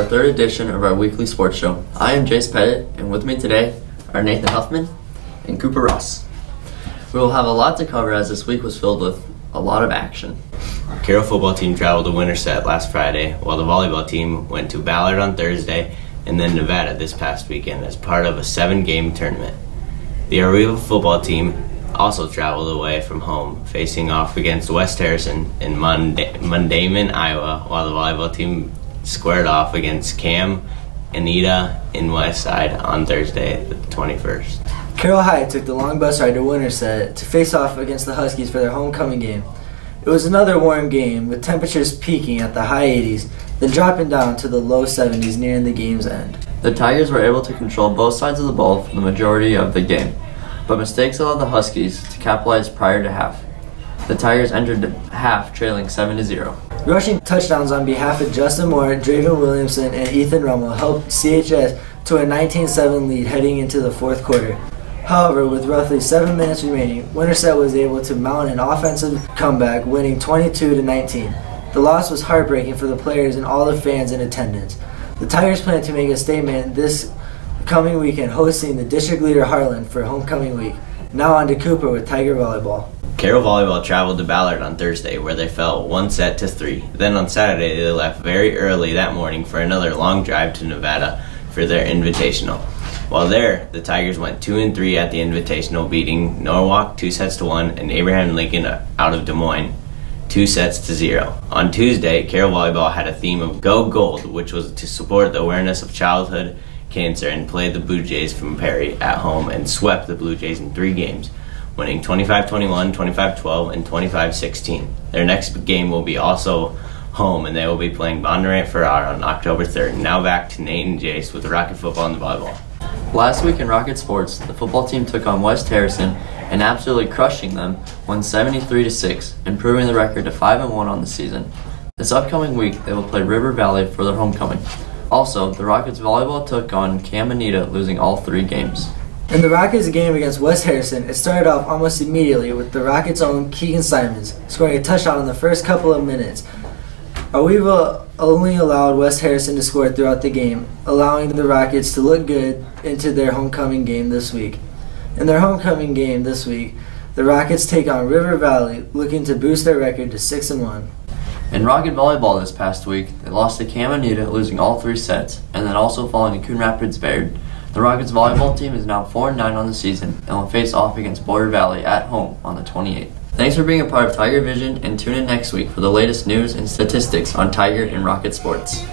our third edition of our weekly sports show. I am Jace Pettit, and with me today are Nathan Huffman and Cooper Ross. We will have a lot to cover as this week was filled with a lot of action. Carroll football team traveled to Winterset last Friday, while the volleyball team went to Ballard on Thursday and then Nevada this past weekend as part of a 7-game tournament. The Arriva football team also traveled away from home, facing off against West Harrison in Mundaman, Iowa, while the volleyball team squared off against Cam Anita in Westside on Thursday, the 21st. Carroll High took the long bus ride to Winterset to face off against the Huskies for their homecoming game. It was another warm game, with temperatures peaking at the high 80s, then dropping down to the low 70s nearing the game's end. The Tigers were able to control both sides of the ball for the majority of the game, but mistakes allowed the Huskies to capitalize prior to half. The Tigers entered the half trailing 7-0. Rushing touchdowns on behalf of Justin Moore, Draven Williamson, and Ethan Rummel helped CHS to a 19-7 lead heading into the fourth quarter. However, with roughly 7 minutes remaining, Winterset was able to mount an offensive comeback, winning 22-19. The loss was heartbreaking for the players and all the fans in attendance. The Tigers plan to make a statement this coming weekend, hosting the district leader Harlan for homecoming week. Now on to Cooper with Tiger Volleyball. Carroll Volleyball traveled to Ballard on Thursday, where they fell 1-3. Then on Saturday, they left very early that morning for another long drive to Nevada for their invitational. While there, the Tigers went 2-3 at the invitational, beating Norwalk 2-1 and Abraham Lincoln out of Des Moines 2-0. On Tuesday, Carroll Volleyball had a theme of Go Gold, which was to support the awareness of childhood cancer, and played the Blue Jays from Perry at home and swept the Blue Jays in 3 games, winning 25-21, 25-12, and 25-16. Their next game will be also home, and they will be playing Bondurant Ferrara on October 3rd. Now back to Nate and Jace with the Rocket football and the volleyball. Last week in Rocket Sports, the football team took on West Harrison and absolutely crushing them, won 73-6, improving the record to 5-1 on the season. This upcoming week, they will play River Valley for their homecoming. Also, the Rockets volleyball took on Cam Anita, losing all 3 games. In the Rockets game against West Harrison, it started off almost immediately with the Rockets' own Keegan Simons scoring a touchdown in the first couple of minutes. Arriva only allowed West Harrison to score throughout the game, allowing the Rockets to look good into their homecoming game this week. In their homecoming game this week, the Rockets take on River Valley, looking to boost their record to 6-1. In Rocket Volleyball this past week, they lost to Cam Anita, losing all 3 sets, and then also falling to Coon Rapids Bayard. The Rockets volleyball team is now 4-9 on the season and will face off against Boyer Valley at home on the 28th. Thanks for being a part of Tiger Vision, and tune in next week for the latest news and statistics on Tiger and Rocket Sports.